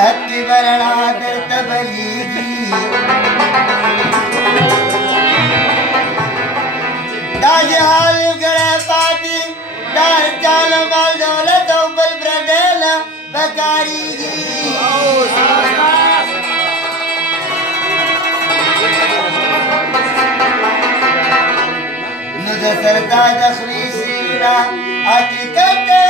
हत्ती बरणा करत बलीगी दाज हाल गड़ा पाती दार चाल माल दौलत ऊपर ब्रदेल बकारीगी नुद सरदा दखली सीना आती करते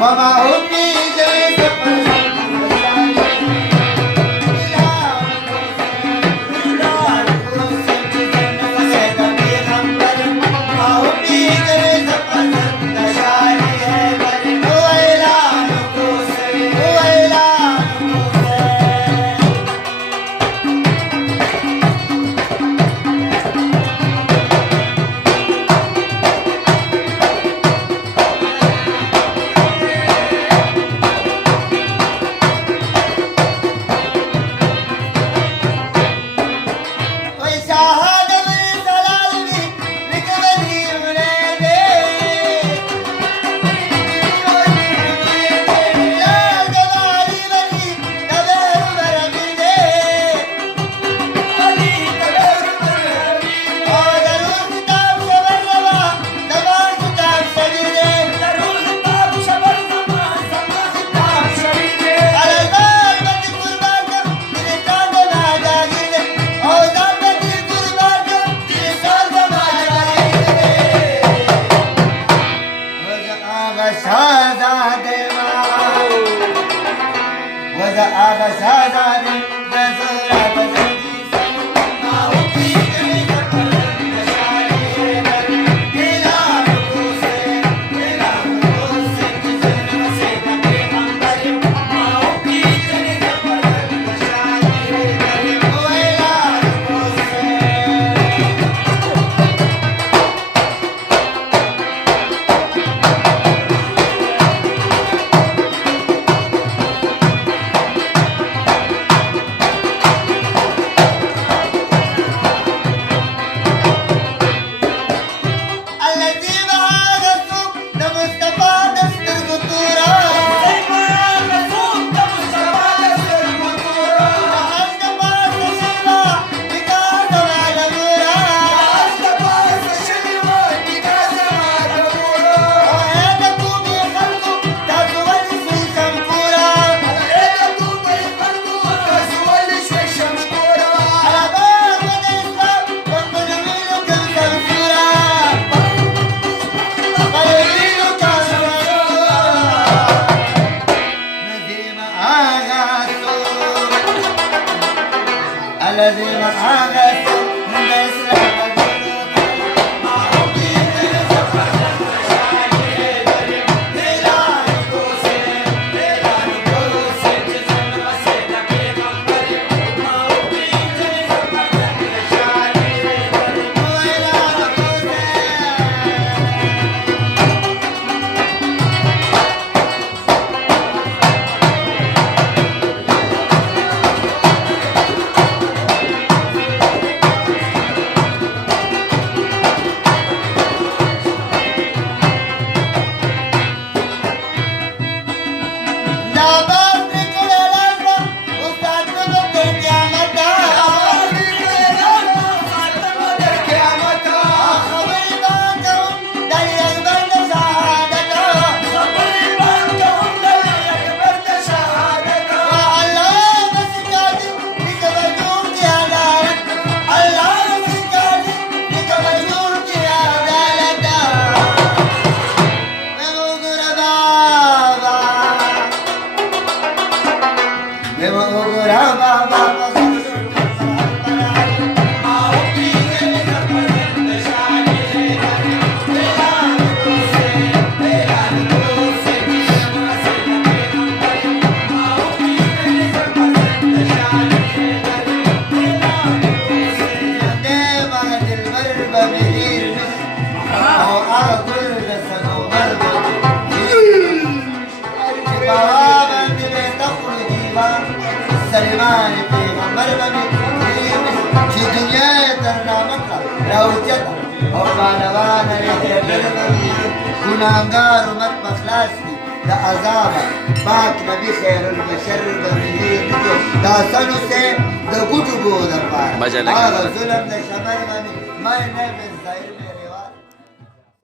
وما أمي جيد Bema ogora baba سليمان پیغمبر بمی چی دنیای ترنامکا روچت او بانوان ریتر بمی گناهگار امت مخلاص کی دا عذاب پاک نبی خیر البشر بمی دا سنو سے دا گٹو بو در پار آغا ظلم دا شمر بمی میں نبی ظاہر